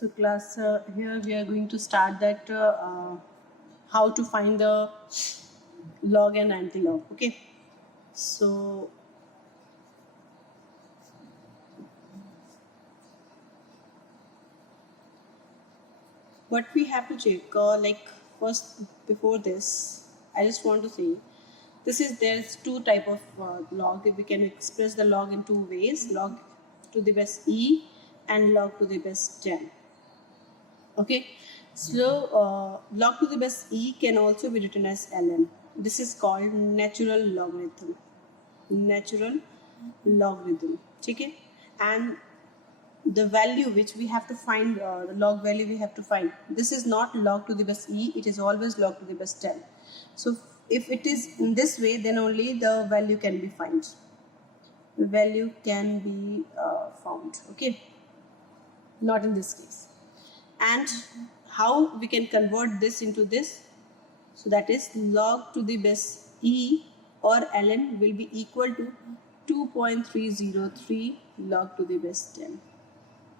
So class, here we are going to start that how to find the log and antilog. Okay, so what we have to check, like first before this, I just want to say there's two type of log. We can express the log in two ways: log to the base e and log to the base 10. Okay, so log to the base e can also be written as ln. This is called natural logarithm. Natural logarithm. Okay, and the value which we have to find, the log value we have to find, this is not log to the base e, it is always log to the base 10. So if it is in this way, then only the value can be found. The value can be found. Okay, not in this case. And how we can convert this into this? So that is log to the base e or ln will be equal to 2.303 log to the base 10.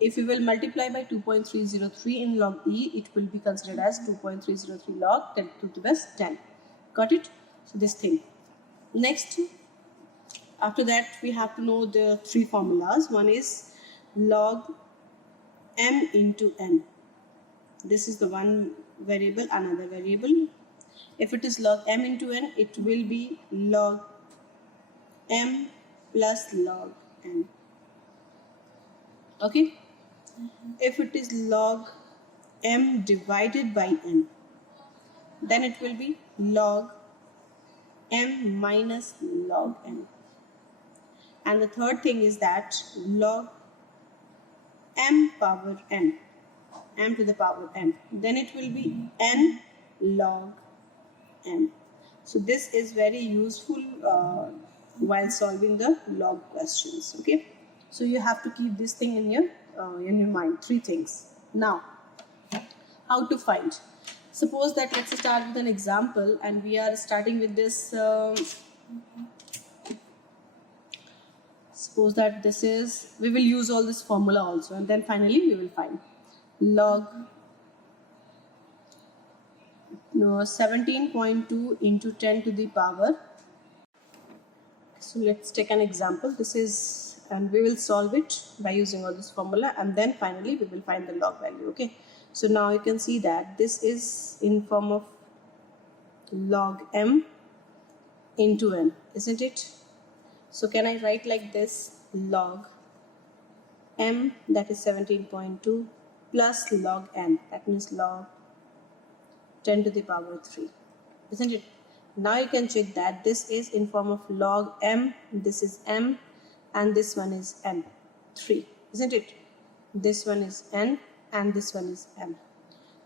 If we will multiply by 2.303 in log e, it will be considered as 2.303 log 10 to the base 10. Got it? So this thing. Next, after that we have to know the three formulas. One is log m into n. This is the one variable, another variable. If it is log m into n, it will be log m plus log n. Okay? If it is log m divided by n, then it will be log m minus log n. And the third thing is that log m power n, m to the power n, then it will be n log m. So this is very useful while solving the log questions. Okay, so you have to keep this thing in your mind, three things. Now, how to find? Suppose that let's start with an example, and we are starting with this. Suppose that this is, we will use all this formula also, and then finally we will find log 17.2 into 10 to the power. So let's take an example. This is, and we will solve it by using all this formula, and then finally we will find the log value. Okay, so now you can see that this is in form of log m into n, isn't it? So can I write like this: log m, that is 17.2, plus log n, that means log 10 to the power 3, isn't it? Now you can check that this is in form of log m, this is m, and this one is n, 3, isn't it? This one is n and this one is m.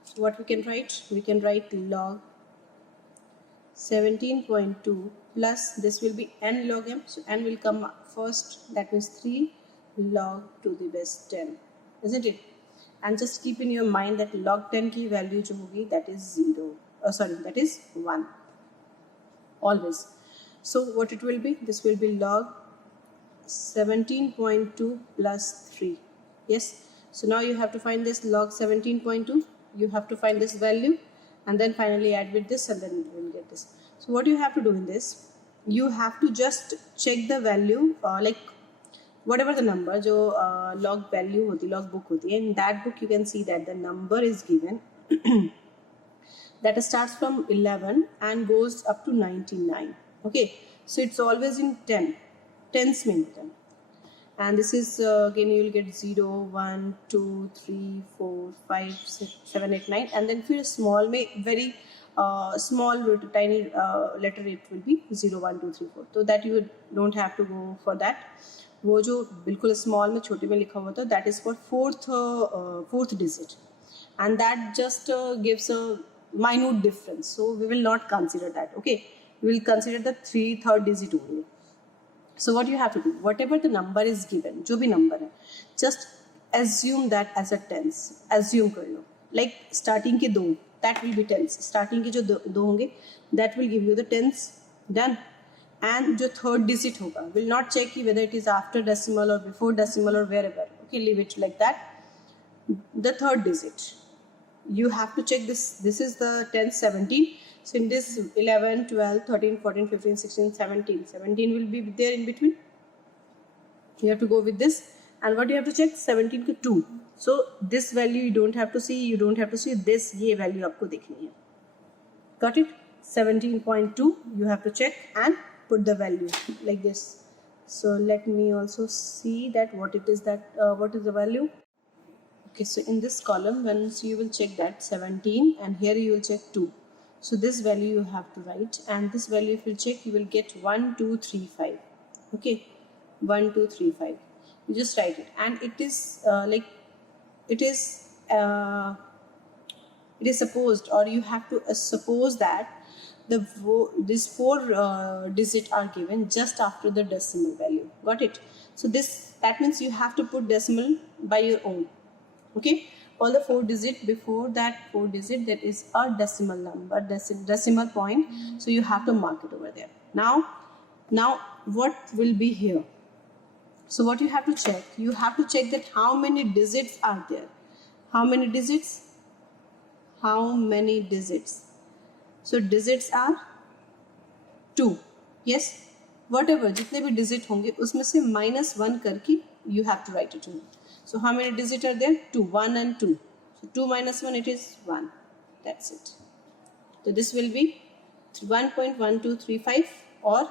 So what we can write? We can write log 17.2 plus this will be n log m, so n will come first, that means 3 log to the base 10, isn't it? And just keep in your mind that log 10 की value जो होगी, that is 0, that is 1 always. So what it will be? This will be log 17.2 plus 3. Yes, so now you have to find this log 17.2, you have to find this value, and then finally add with this, and then you will get this. So what you have to do in this, you have to just check the value, like whatever the number जो log value होती, log book होती है, in that book you can see that the number is given that starts from 11 and goes up to 99. Okay, so it's always in 10, tens में होता है. And this is again you will get 0, 1, 2, 3, 4, 5, 6, 7, 8, 9, and then फिर small में very small tiny letter it will be 0, 1, 2, 3, 4. So that you don't have to go for that. वो जो बिल्कुल small में छोटे में लिखा हुआ था, that is for fourth digit, and that just gives a minute difference, so we will not consider that. Okay, we will consider the third digit only. So what you have to do, whatever the number is given, जो भी number है, just assume that as a tens. Assume कर लो, like starting के 2, that will be tens. Starting के जो 2 होंगे, that will give you the tens. Done. And जो third digit होगा, will not check whether it is after decimal or before decimal or wherever. Okay, leave it like that. the third digit. You have to check this. This is the 10th 17. So in this 11, 12, 13, 14, 15, 16, 17. 17 will be there in between. You have to go with this. And what you have to check? 17 to 2. So this value you don't have to see. You don't have to see this. ये value आपको देखनी है. Got it? 17.2. You have to check and put the value like this. So let me also see that what it is that what is the value. Okay, so in this column, once you will check that 17 and here you will check 2. So this value you have to write, and this value if you check, you will get 1, 2, 3, 5. Okay, 1, 2, 3, 5. You just write it, and it is it is supposed, or you have to suppose that these 4 digits are given just after the decimal value. Got it? So that means you have to put decimal by your own. Okay, all the 4 digits before that 4 digit, that is a decimal number, decimal point. So you have to mark it over there. Now what will be here? So what you have to check? You have to check that how many digits are there. How many digits? How many digits? So digits are 2. Yes, whatever जितने भी digit होंगे उसमें से -1 करके you have to write it. So how many digits are there? 2, 1 and 2. So 2 minus 1, it is 1. That's it. So this will be 1.1235, or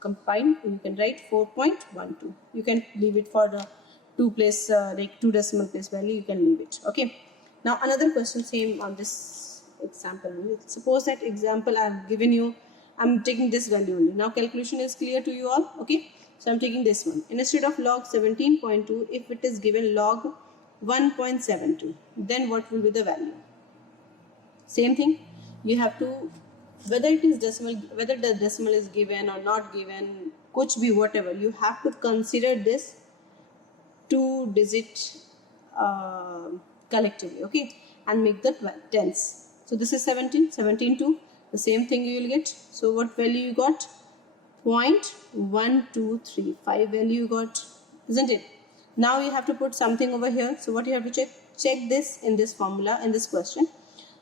combined you can write 4.12. You can leave it for the 2 place, like 2 decimal place value. You can leave it. Okay. Now another question same on this example. Suppose that example I have given you. I'm taking this value only. Now calculation is clear to you all. Okay. So I'm taking this one. Instead of log 17.2, if it is given log 1.72, then what will be the value? Same thing. You have to, whether it is decimal, whether the decimal is given or not given, kuch bhi, whatever, you have to consider this 2 digit collectively. Okay, and make the tens. So this is 17.2. The same thing you will get. So what value you got? 0.1235 value you got, isn't it? Now you have to put something over here. So what you have to check? Check this in this formula, in this question.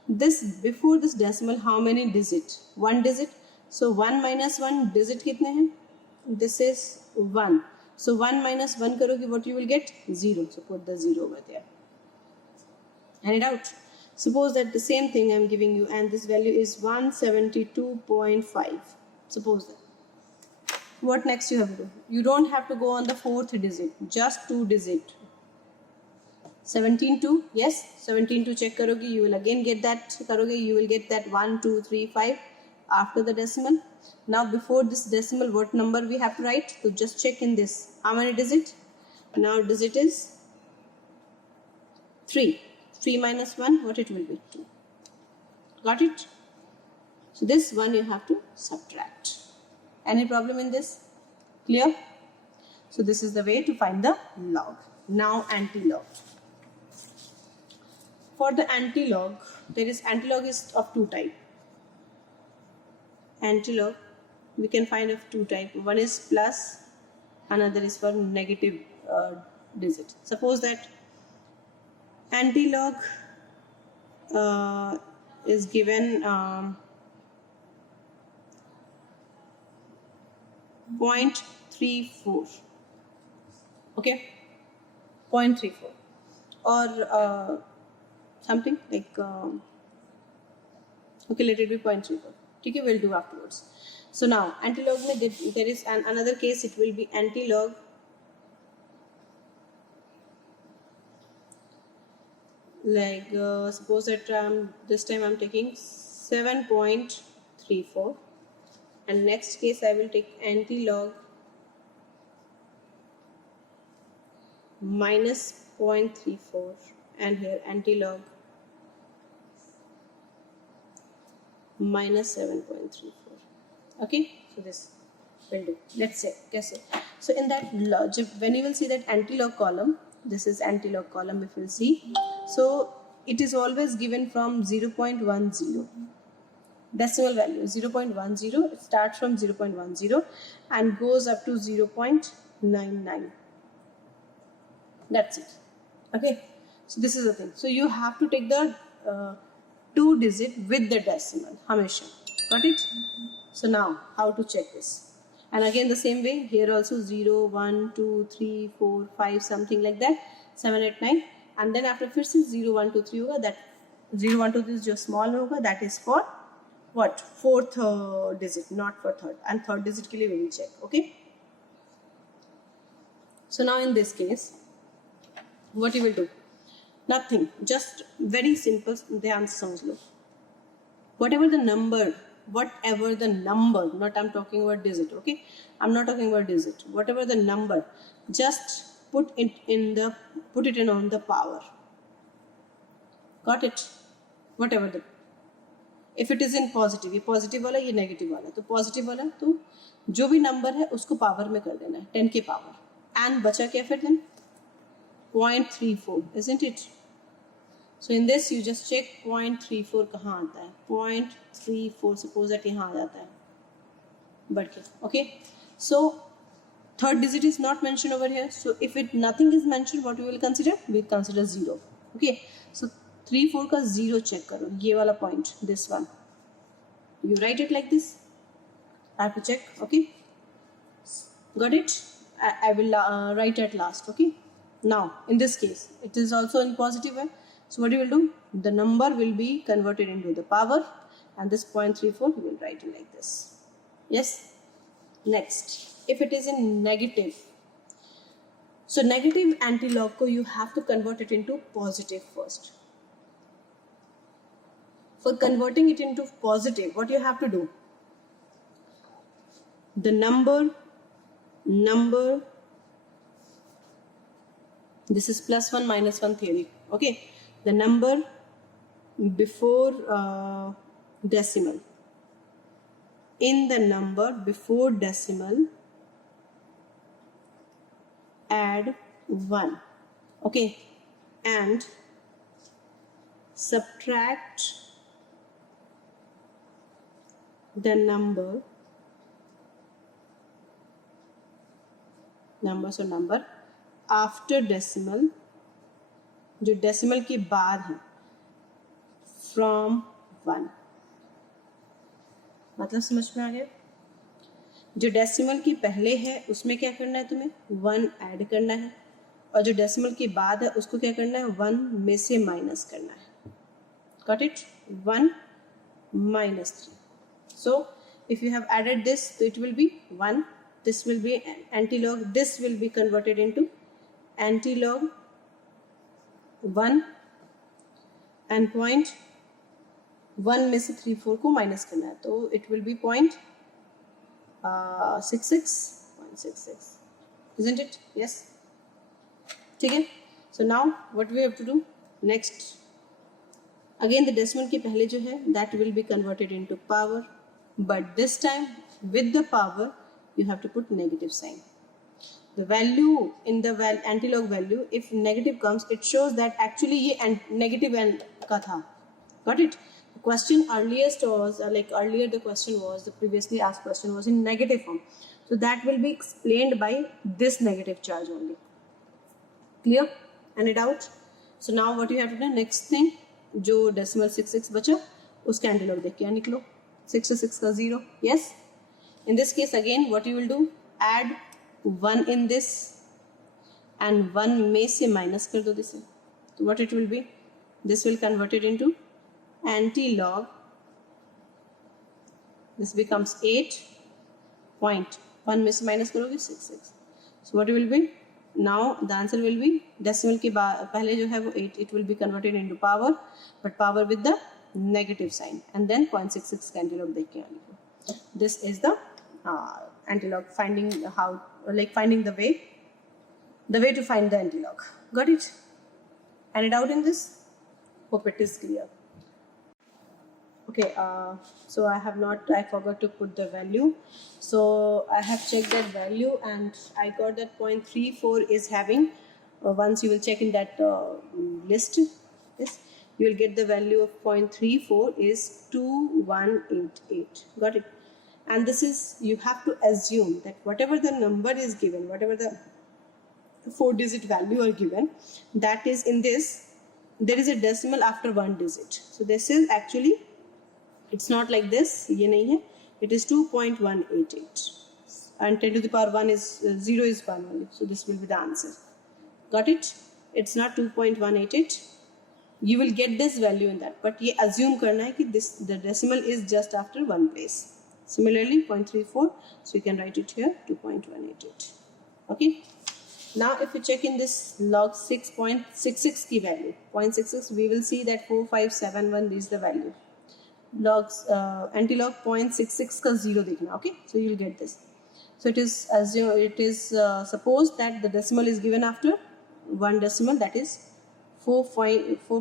This before this decimal, how many digit? 1 digit. So 1 minus 1 digit कितने हैं? This is 1. So 1 minus 1 करोगे, what you will get? 0. So put the 0 over there. And it out. Suppose that the same thing I am giving you, and this value is 172.5. Suppose that. What next you have to do? You don't have to go on the 4th digit, just 2 digit. 17.2, yes, 17.2 check karoge, you will again get that, you will get that 1, 2, 3, 5 after the decimal. Now before this decimal, what number we have to write? So just check in this. How many digit? Now digit is 3. 3 minus 1, what it will be? 2. Got it? So this one you have to subtract. Any problem in this? Clear? So this is the way to find the log. Now antilog. For the antilog, antilog is of 2 types. Antilog we can find of 2 types. One is plus, another is for negative digit. Suppose that antilog is given 0.34. Okay, 0.34 or something like okay, let it be 0.34. Okay, we'll do afterwards. So now antilog mein there is another case. It will be antilog like suppose that this time I'm taking 7.34, and next case I will take antilog minus 0.34, and here antilog minus 7.34. Okay, so this will do. Let's say, guess it. So in that logic, when you will see that antilog column, this is antilog column if you will see. So it is always given from 0.10. Decimal value 0.10. It starts from 0.10 and goes up to 0.99. That's it. Okay. So this is the thing. So you have to take the 2 digit with the decimal हमेशा. Got it? So now how to check this? And again the same way here also 0, 1, 2, 3, 4, 5 something like that, 7, 8, 9, and then after फिर से 0, 1, 2, 3 होगा. That 0, 1, 2, 3 जो small होगा that is for what? 4th digit, not for 3rd. And 3rd digit के लिए we will check. Okay. So now in this case, what you will do? Nothing. Just very simple. ध्यान से समझ लो. Whatever the number, not I'm talking about digit. Okay. I'm not talking about digit. Whatever the number, just put it in on the power. Got it? Whatever the. If it is in positive, ये positive वाला ये negative वाला, तो positive वाला तो जो भी number है उसको power में कर देना है 10 के power. And बचा क्या फिर then? 0.34, isn't it? So in this you just check 0.34 कहाँ आता है. 0.34 suppose that यहाँ आ जाता है. बढ़ के, okay? So 3rd digit is not mentioned over here. So if nothing is mentioned, what we will consider? We consider 0. Okay? So 3, 4 का 0 check करो. ये वाला point, this one. You write it like this. I have to check. Okay? Got it? I will write at last. Okay? Now, in this case, it is also in positive way. So what you will do? The number will be converted into the power, and this 0.34 we will write it like this. Yes? Next, if it is in negative, so negative antilog ko you have to convert it into positive first. For converting it into positive, what you have to do? The number, this is +1 -1 theory. Okay, the number before decimal. In the number before decimal, add 1. Okay, and subtract the number after decimal, जो decimal के बाद है, from 1. मतलब समझ में आ गया? जो decimal के पहले है उसमें क्या करना है तुम्हें? 1 ऐड करना है, और जो डेसिमल के बाद है उसको क्या करना है? 1 में से माइनस करना है. Got it? 1 minus 3. So if you have added this, so it will be 1. This will be antilog. This will be converted into antilog 1, and 0.1 में से 3, 4 को माइनस करना है, तो it will be 0.66, isn't it? Yes. ठीक है. So now what we have to do next? Again the decimal के पहले जो है that will be converted into power, but this time with the power you have to put negative sign. The value in the antilog value, if negative comes, it shows that actually ये negative का था. Got it? The question earliest was earlier the question was, the previously asked question was in negative form. So that will be explained by this negative charge only. Clear? Any doubt? So now what you have to do? Next thing, जो decimal 66 बचा उसका antilog देख क्या निकलो? 66 का 0. Yes. In this case again what you will do? Add 1 in this and 1 में से minus कर दो this. So what it will be? This will convert it into antilog. This becomes 8. 1 में से minus करोगे 66. So what it will be? Now the answer will be decimal के पहले जो है वो 8. It will be converted into power, but power with the negative sign, and then 0.66 का antilog देख के आने को. This is the antilog, finding the way to find the antilog. Got it? Any doubt in this? Hope it is clear. Okay, so I forgot to put the value. So I have checked that value and I got that 0.34 is having, once you will check in that list, yes, you will get the value of 0.34 is 2188. Got it? And this is, you have to assume that whatever the number is given, whatever the 4-digit value are given, that is in this there is a decimal after one digit. So this is actually, it's not like this, ये नहीं है, it is 2.188 and 10 to the power 1 is 0 is 1 only, so this will be the answer. Got it? It's not 2.188. You will get this value in that, but ये assume करना है कि this, the decimal is just after one place. Similarly 0.34, so you can write it here 2.188. Okay. Now if we check in this log 6.66 की value 0.66, we will see that 4571 is the value. Logs antilog 0.66 का 0 देखना. Okay, so you will get this. So it is supposed that the decimal is given after one decimal, that is 4. It will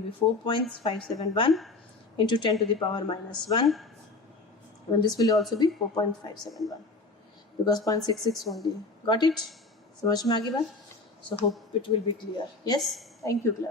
be 4.571 into 10 to the power minus 1, and this will also be 4.571 because 0.66 only. Got it? समझ में आ गई बात? So hope it will be clear. Yes, thank you class.